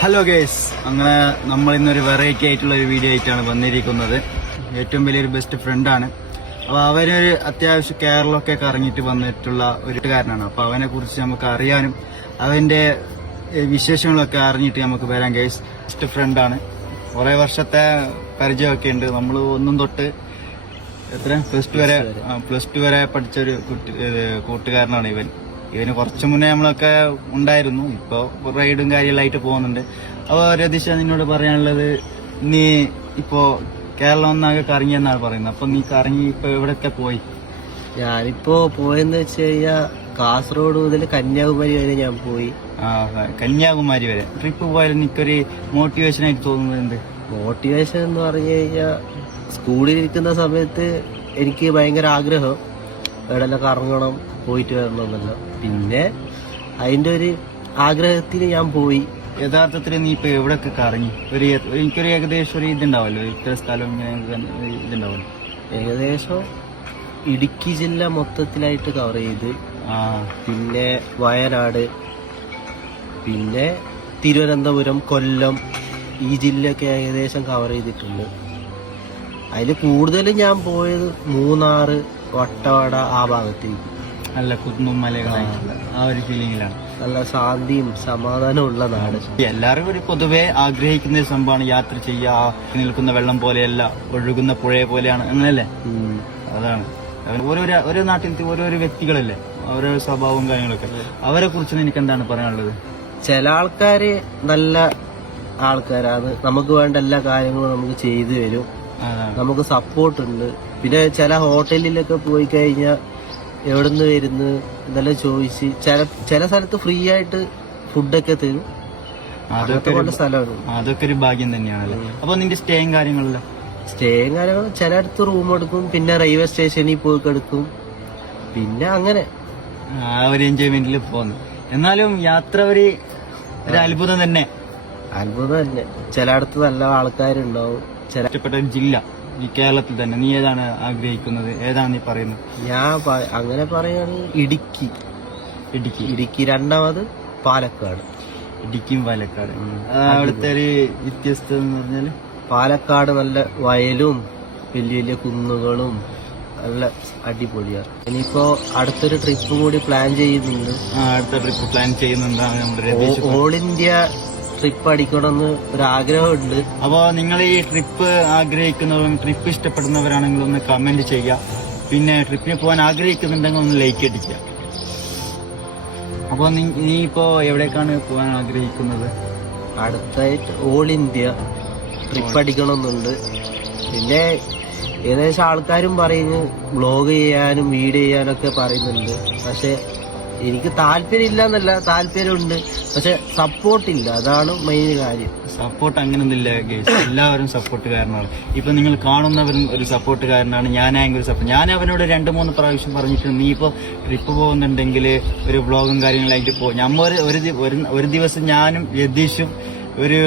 Hello guys അങ്ങനെ നമ്മൾ ഇന്നൊരു വെറൈറ്റി ആയിട്ടുള്ള ഒരു വീഡിയോ ആയിട്ടാണ് വന്നിരിക്കുന്നത്. ഏറ്റവും വലിയൊരു ബെസ്റ്റ് ഫ്രണ്ടാണ് അപ്പോൾ അവനൊരു അത്യാവശ്യം കേരളമൊക്കെ കറങ്ങിയിട്ട് വന്നിട്ടുള്ള ഒരു കാരനാണ്. അപ്പോൾ അവനെ കുറിച്ച് നമുക്ക് അറിയാനും അവന്റെ വിശേഷങ്ങളൊക്കെ അറിഞ്ഞിട്ട് നമുക്ക് വരാം ഗേസ് ബെസ്റ്റ് ഫ്രണ്ടാണ് കുറേ വർഷത്തെ പരിചയമൊക്കെ ഉണ്ട്. നമ്മൾ ഒന്നും തൊട്ട് എത്ര? പ്ലസ് ടു വരെ പ്ലസ് ടു വരെ. പഠിച്ച ഒരു കുട്ടി കൂട്ടുകാരനാണ് ഇവൻ. ഇവന് കുറച്ച് മുന്നേ നമ്മളൊക്കെ ഉണ്ടായിരുന്നു. ഇപ്പൊ റൈഡും കാര്യങ്ങളായിട്ട് പോകുന്നുണ്ട്. അപ്പൊ രതീഷ നിന്നോട് പറയാനുള്ളത് നീ ഇപ്പോ കേരളം ഒന്നാകെ കറങ്ങിയെന്നാണ് പറയുന്നത്. അപ്പൊ നീ കറങ്ങി ഇപ്പൊ എവിടെയൊക്കെ പോയി? ഞാനിപ്പോ പോയെന്ന് വെച്ച് കഴിഞ്ഞാ കാസർഗോഡ് മുതൽ കന്യാകുമാരി വരെ ഞാൻ പോയി. ആ, കന്യാകുമാരി വരെ. ട്രിപ്പ് പോയാൽ നിക്കൊരു മോട്ടിവേഷൻ ആയിട്ട് തോന്നുന്നുണ്ട് മോട്ടിവേഷൻ എന്ന് പറഞ്ഞു കഴിഞ്ഞാൽ സ്കൂളിൽ ഇരിക്കുന്ന സമയത്ത് എനിക്ക് ഭയങ്കര ആഗ്രഹം. എവിടെല്ലാം കറങ്ങണം പോയിട്ട് വരണം എന്നല്ല പിന്നെ അതിന്റെ ഒരു ആഗ്രഹത്തിന് ഞാൻ പോയി. യഥാർത്ഥത്തിൽ നീ ഇപ്പൊ എവിടെയൊക്കെ കറങ്ങി? ഒരു എനിക്കൊരു ഏകദേശം ഒരു ഇതുണ്ടാവല്ലോ. ഇത്ര സ്ഥലം ഇതുണ്ടാവല്ലോ. ഏകദേശം ഇടുക്കി ജില്ല മൊത്തത്തിലായിട്ട് കവർ ചെയ്ത്. ആ. പിന്നെ വയനാട്. പിന്നെ തിരുവനന്തപുരം കൊല്ലം ഈ ജില്ലയൊക്കെ ഏകദേശം കവർ ചെയ്തിട്ടുണ്ട്. അതിൽ കൂടുതലും ഞാൻ പോയത് മൂന്നാറ് വട്ടവട ആ ഭാഗത്തേക്ക്. നല്ല കുന്നും മലകളായിട്ടുള്ള ആ. ഒരു ഫീലിംഗിലാണ് നല്ല ശാന്തിയും സമാധാനവും ഉള്ള നാട് എല്ലാവരും ഒരു പൊതുവെ ആഗ്രഹിക്കുന്ന ഒരു സംഭവമാണ് യാത്ര ചെയ്യുക നിൽക്കുന്ന വെള്ളം പോലെയല്ല ഒഴുകുന്ന പുഴയെ പോലെയാണ് അങ്ങനെയല്ലേ? ഉം. അതാണ്. ഓരോ ഓരോ നാട്ടിലത്തെ ഓരോരോ വ്യക്തികളല്ലേ ഓരോ സ്വഭാവവും കാര്യങ്ങളൊക്കെ. അവരെ കുറിച്ച് എനിക്ക് എന്താണ് പറയാനുള്ളത്? ചില ആൾക്കാര് നല്ല ആൾക്കാരാണ്. നമുക്ക് വേണ്ട എല്ലാ കാര്യങ്ങളും നമുക്ക് ചെയ്തു തരും. നമുക്ക് സപ്പോർട്ട് ഉണ്ട്. പിന്നെ ചില ഹോട്ടലിലൊക്കെ പോയി കഴിഞ്ഞാൽ എവിടുന്ന് വരുന്നു ഇതെല്ലാം ചോദിച്ച് ചില ചില സ്ഥലത്ത് ഫ്രീ ആയിട്ട് ഫുഡൊക്കെ തരും. അതൊക്കെ ഒരു സ്ഥലമാണ്. അതൊക്കെ ഒരു ഭാഗ്യം തന്നെയാണ് അപ്പൊ നിന്റെ സ്റ്റേയും കാര്യങ്ങളല്ലോ? സ്റ്റേയും കാര്യങ്ങളും ചിലയിടത്ത് റൂം എടുക്കും പിന്നെ റെയിൽവേ സ്റ്റേഷനിൽ പോയി കിടക്കും. പിന്നെ അങ്ങനെ. ആ ഒരു എൻജോയ്മെന്റിൽ പോന്നു. എന്നാലും യാത്ര ഒരു ഒരു അത്ഭുതം തന്നെ. അത്ഭുതം തന്നെ. ചിലയിടത്ത് നല്ല ആൾക്കാരുണ്ടാവും ചില ഇഷ്ടപ്പെട്ട ഒരു ജില്ല. ഈ കേരളത്തിൽ തന്നെ. നീ ഏതാണ് ആഗ്രഹിക്കുന്നത്? ഏതാണ് നീ പറയുന്നത്? ഞാൻ അങ്ങനെ പറയുകയാണെങ്കിൽ ഇടുക്കി. ഇടുക്കി. ഇടുക്കി രണ്ടാമത് പാലക്കാട്. ഇടുക്കിയും പാലക്കാട്. അവിടുത്തെ ഒരു വ്യത്യസ്തത എന്ന് പറഞ്ഞാൽ? പാലക്കാട് നല്ല വയലും വലിയ വലിയ കുന്നുകളും നല്ല അടിപൊളിയാണ് ഇനിയിപ്പോ അടുത്തൊരു ട്രിപ്പ് കൂടി പ്ലാൻ ചെയ്യുന്നുണ്ട്. അടുത്ത ട്രിപ്പ് പ്ലാൻ ചെയ്യുന്നുണ്ടാണ് നമ്മുടെ ഓൾ ഇന്ത്യ ട്രിപ്പ് അടിക്കണമെന്ന് ഒരു ആഗ്രഹമുണ്ട് അപ്പോ നിങ്ങൾ ഈ ട്രിപ്പ് ആഗ്രഹിക്കുന്നവരും ട്രിപ്പ് ഇഷ്ടപ്പെടുന്നവരാണെങ്കിൽ ഒന്ന് കമന്റ് ചെയ്യുക. പിന്നെ ട്രിപ്പിന് പോകാൻ ആഗ്രഹിക്കുന്നുണ്ടെങ്കിൽ ഒന്ന് ലൈക്ക് അടിക്കുക. അപ്പോൾ നീ ഇപ്പോ എവിടേക്കാണ് പോകാൻ ആഗ്രഹിക്കുന്നത്? അടുത്തായിട്ട് ഓൾ ഇന്ത്യ ട്രിപ്പ് അടിക്കണമെന്നുണ്ട് പിന്നെ ഏകദേശം ആൾക്കാരും പറയുന്നു വ്ളോഗ് ചെയ്യാനും വീഡിയോ ചെയ്യാനൊക്കെ പറയുന്നുണ്ട്. പക്ഷെ എനിക്ക് താല്പര്യം ഇല്ല എന്നല്ല താല്പര്യമുണ്ട്. പക്ഷെ സപ്പോർട്ട് ഇല്ല അതാണ് മെയിൻ കാര്യം. സപ്പോർട്ട് അങ്ങനൊന്നുമില്ല ഗേസ് എല്ലാവരും സപ്പോർട്ടുകാരനാണ്. ഇപ്പൊ നിങ്ങൾ കാണുന്നവരും ഒരു സപ്പോർട്ടുകാരനാണ്. ഞാനായെങ്കിൽ ഒരു സപ്പോർട്ട് ഞാൻ അവനോട് രണ്ട് മൂന്ന് പ്രാവശ്യം പറഞ്ഞിട്ടുണ്ട്. നീ ഇപ്പോ ട്രിപ്പ് പോകുന്നുണ്ടെങ്കിൽ ഒരു വ്ളോഗും കാര്യങ്ങളായിട്ട് പോ. നമ്മൾ ഒരു- ഒരു ദിവസം ഞാനും യതീഷും ഒരു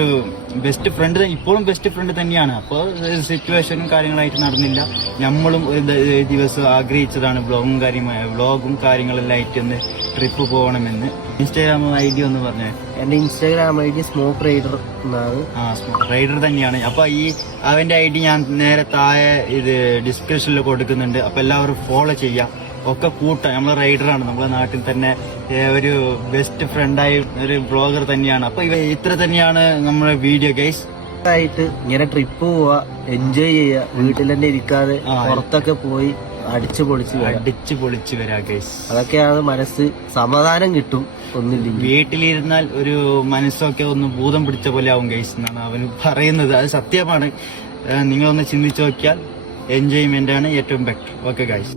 ബെസ്റ്റ് ഫ്രണ്ട് ഇപ്പോഴും ബെസ്റ്റ് ഫ്രണ്ട് തന്നെയാണ്. അപ്പോൾ സിറ്റുവേഷനും കാര്യങ്ങളായിട്ട് നടന്നില്ല. നമ്മളും ഒരു ദിവസം ആഗ്രഹിച്ചതാണ് വ്ളോഗും കാര്യമായ വ്ളോഗും കാര്യങ്ങളെല്ലാം ആയിട്ട് ഒന്ന് ട്രിപ്പ് പോകണമെന്ന്. ഇൻസ്റ്റാഗ്രാം ഐ ഡി ഒന്ന് പറഞ്ഞേ. എന്റെ Instagram I D smoke rider എന്നാണ്. ആ സ്മോക്ക് റൈഡർ തന്നെയാണ്. അപ്പോൾ ഈ അവന്റെ ഐ ഡി ഞാൻ നേരെ താഴെ ഇത് ഡിസ്ക്രിപ്ഷനിൽ കൊടുക്കുന്നുണ്ട്. അപ്പോൾ എല്ലാവരും ഫോളോ ചെയ്യാം. ഒക്കെ കൂട്ടാം. നമ്മളെ റൈഡറാണ്. നമ്മളെ നാട്ടിൽ തന്നെ ഒരു ബെസ്റ്റ് ഫ്രണ്ടായി ഒരു ബ്ലോഗർ തന്നെയാണ്. അപ്പൊ ഇവ ഇത്ര തന്നെയാണ് നമ്മുടെ വീഡിയോ ഗൈസ് ആയിട്ട് ഇങ്ങനെ ട്രിപ്പ് പോവാ എൻജോയ് ചെയ്യാ. വീട്ടിൽ തന്നെ ഇരിക്കാതെ പുറത്തൊക്കെ പോയി അടിച്ചു പൊളിച്ച് അടിച്ചു പൊളിച്ച് വരാ ഗൈസ് അതൊക്കെയാണ് മനസ്സ്. സമാധാനം കിട്ടും ഒന്നില്ലെങ്കിൽ. വീട്ടിലിരുന്നാൽ ഒരു മനസ്സൊക്കെ ഒന്ന് ഭൂതം പിടിച്ച പോലെ ആവും ഗൈസ് എന്നാണ് അവന് പറയുന്നത്. അത് സത്യമാണ്. നിങ്ങളൊന്ന് ചിന്തിച്ചു നോക്കിയാൽ എൻജോയ്മെന്റ് ആണ് ഏറ്റവും ബെറ്റർ ഓക്കെ ഗൈസ്